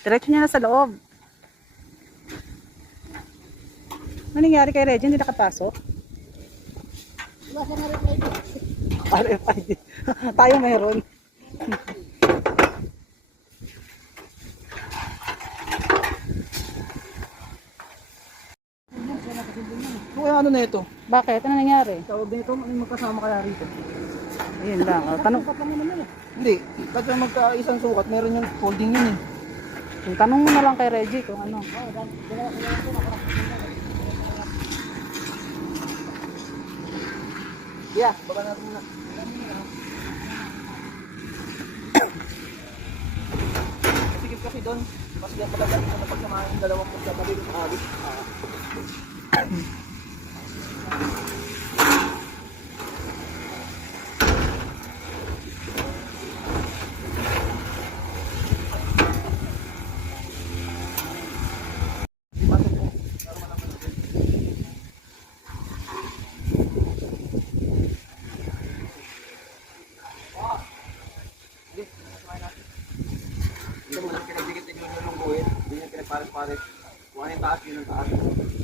Diretso niya na sa loob. Ano nangyari kay Reggie? Hindi nakapasok? Iwasan na rin tayo. RFID. Tayo meron. Kaya ano na ito? Bakit? Ano nangyari? Tawag nito, may magkasama kaya rito. Ayun lang. Oh, tanong, Hindi, kasi magkaisang sukat, meron yung folding yun eh. tanong mo na lang kay Reggie kung ano. Yeah, baba natin muna. Sikip kasi doon, mas yan pala dati na pagsamahan yung dalawang magkatabi sa alis. Ito mo lang pinagdikit yung lulungguin, hindi yung pinagpares-pares. Kuha yung taas, yun ang taas.